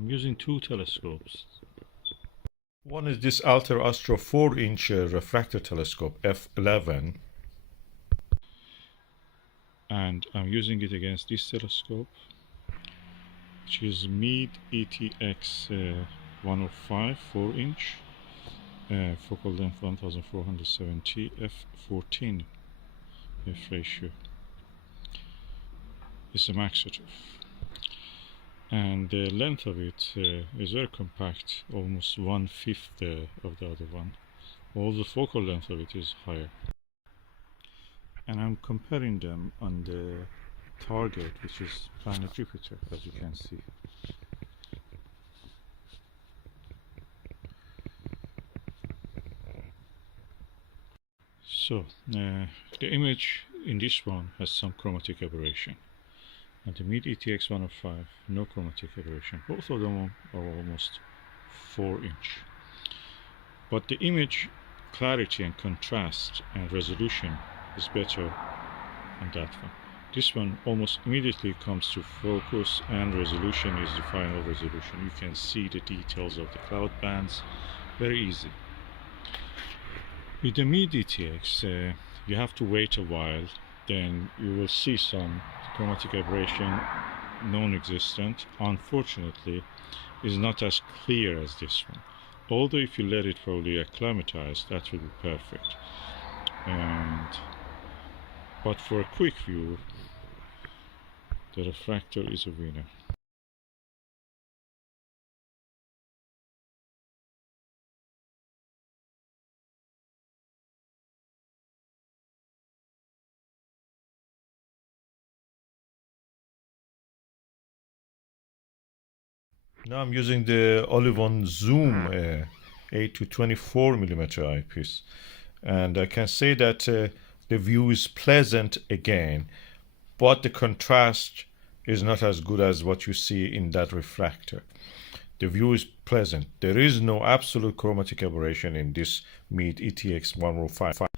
I'm using two telescopes. One is this Altair Astro 4-inch refractor telescope f11, and I'm using it against this telescope, which is Meade ETX 105 4-inch, focal length 1470 f14 f ratio. It's a Maksutov, and the length of it is very compact, almost 1/5 of the other one. All the focal length of it is higher. And I'm comparing them on the target, which is planet Jupiter, as you can see. So the image in this one has some chromatic aberration, and the Meade ETX 105 no chromatic aberration. Both of them are almost 4-inch, but the image clarity and contrast and resolution is better on that one. This one almost immediately comes to focus, and resolution is the final resolution. You can see the details of the cloud bands very easy. With the Meade ETX you have to wait a while, then you will see some chromatic aberration, non-existent. Unfortunately, is not as clear as this one, although if you let it probably acclimatize, that will be perfect. But for a quick view, the refractor is a winner. Now I'm using the Olivon Zoom 8 to 24 millimeter eyepiece, and I can say that the view is pleasant again, but the contrast is not as good as what you see in that refractor. The view is pleasant. There is no absolute chromatic aberration in this Meade ETX 105.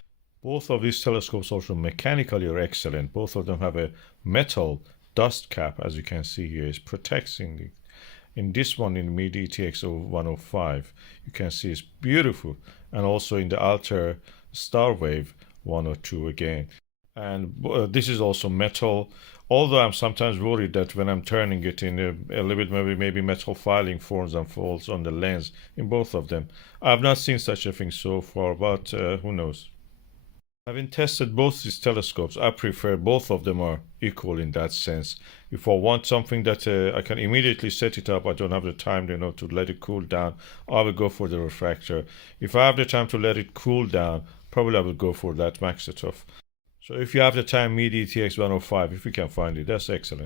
Both of these telescopes also mechanically are excellent. Both of them have a metal dust cap, as you can see here, is protecting it. In this one, in Meade ETX 105, you can see it's beautiful, and also in the Altair Starwave 102 again. And this is also metal, although I'm sometimes worried that when I'm turning it in a little bit, maybe metal filing forms and falls on the lens in both of them. I've not seen such a thing so far, but who knows. Having tested both these telescopes, I prefer both of them are equal in that sense. If I want something that I can immediately set it up, I don't have the time, to let it cool down, I will go for the refractor. If I have the time to let it cool down, probably I will go for that Maksutov. So if you have the time, Meade ETX 105, if you can find it, that's excellent.